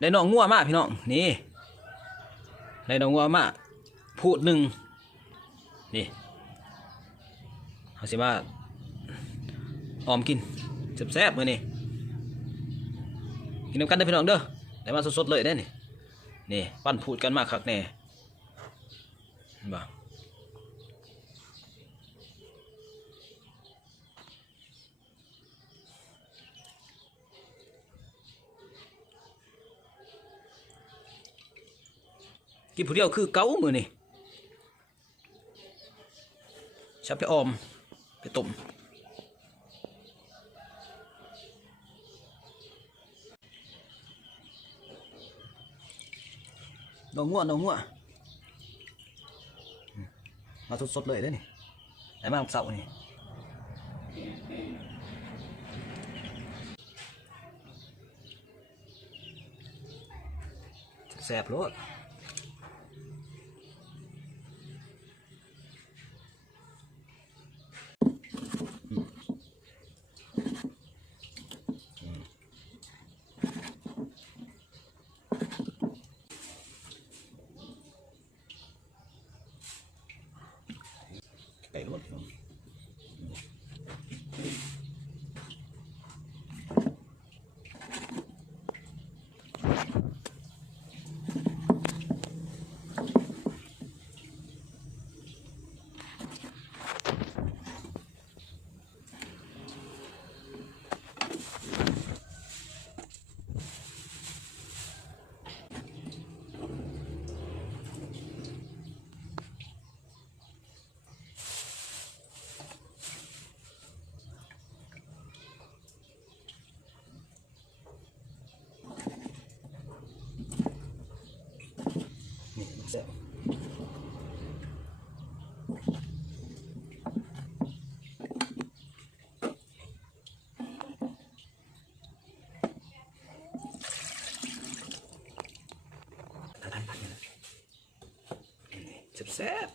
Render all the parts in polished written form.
ได้น้องงัวมาพี่น้องนี่ได้น้องงัวมาพูดหนึ่งนี่เอาสิมาออมกินแซ่บๆมื้อนี้กินน้ำกันได้พี่น้องเด้อได้มาสดๆเลยได้นี่ปั้นพูดกันมาคักแน่บ่กินผู้เดียวคือเก้ามือนี่ชับไปออมไปต้มน้องงัวมาสดๆเลยได้นี่ไหนมาเสาร์นี่แซ่บโลดไก่โลดแซ่บแซ่บ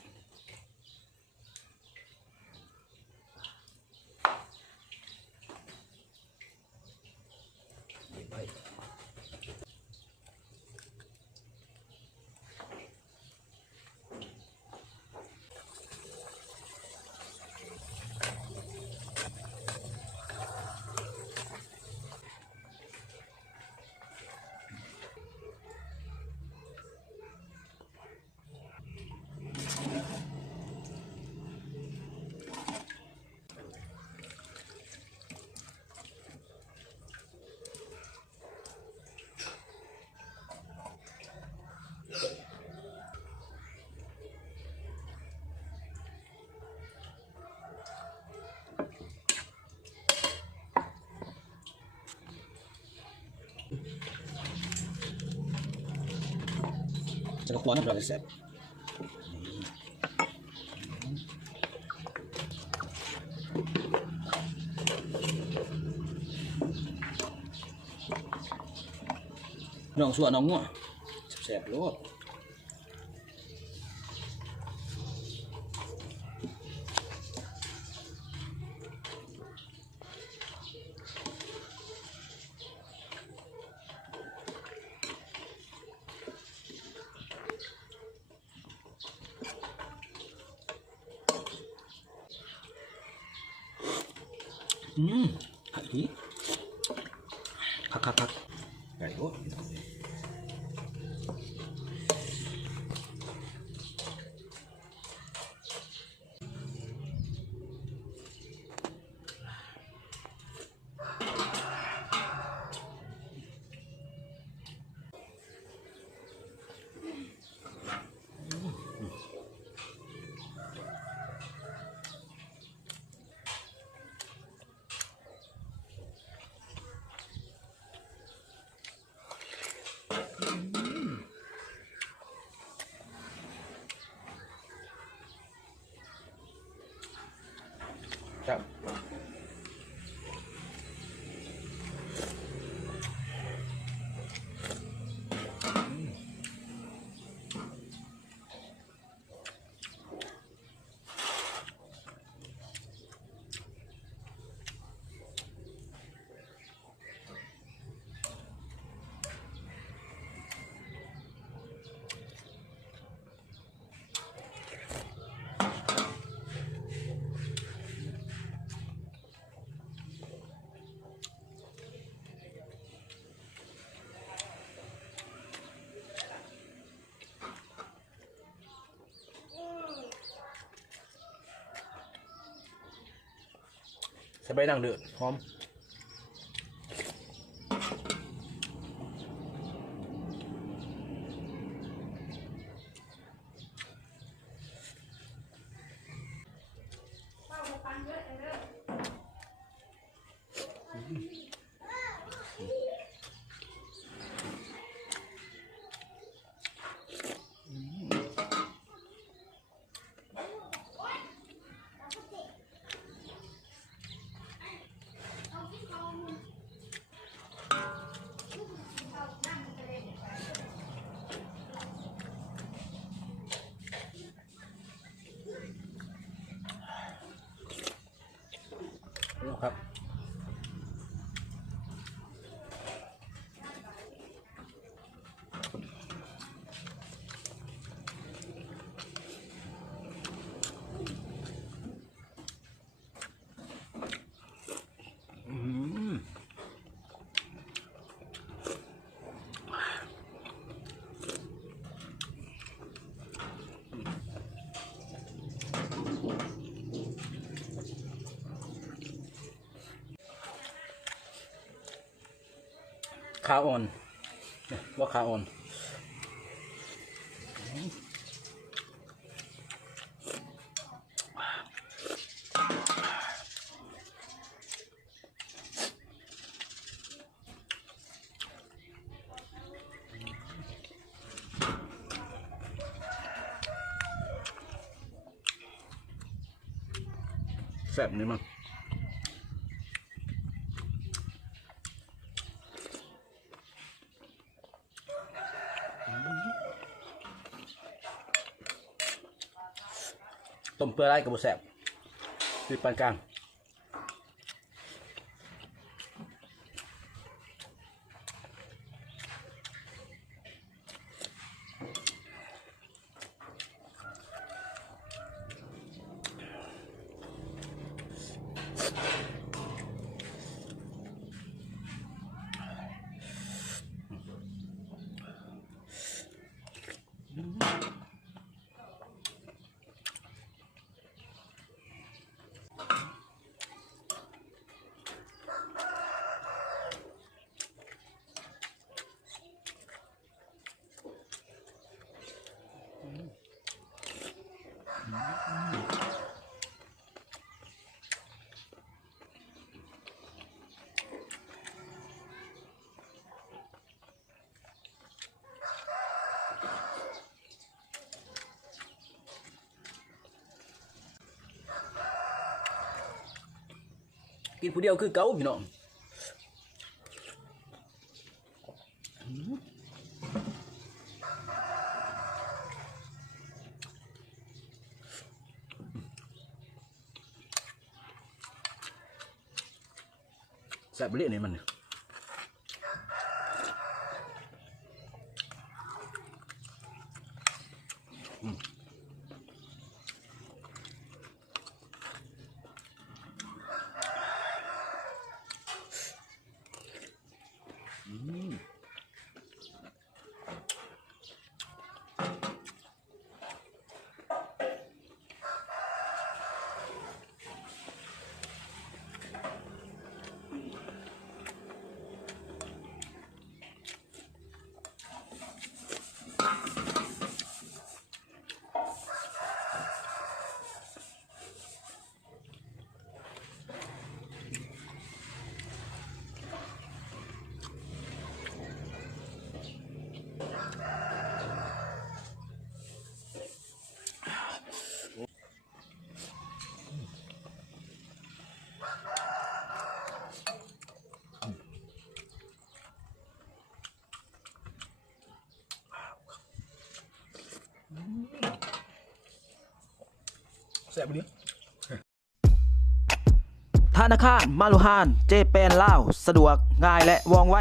จะกระป๋องน้ำปลาแซ่บน้องสัวน้องงัวแซ่บโลดไก่นี้คักไก่โลดครับ ใบนางเดือดหอมครับขาอ่อนว่าขาอ่อนแซ่บนี่มั้งต้มเปื่อยไรกับบุแซ่บคือปานกลางกินผู้เดียวคือเก๋าพี่น้องแซ่บเละเนี่ยมันแซ่บเลยธนาคารมารุฮานเจแปนลาวสะดวกง่ายและว่องไว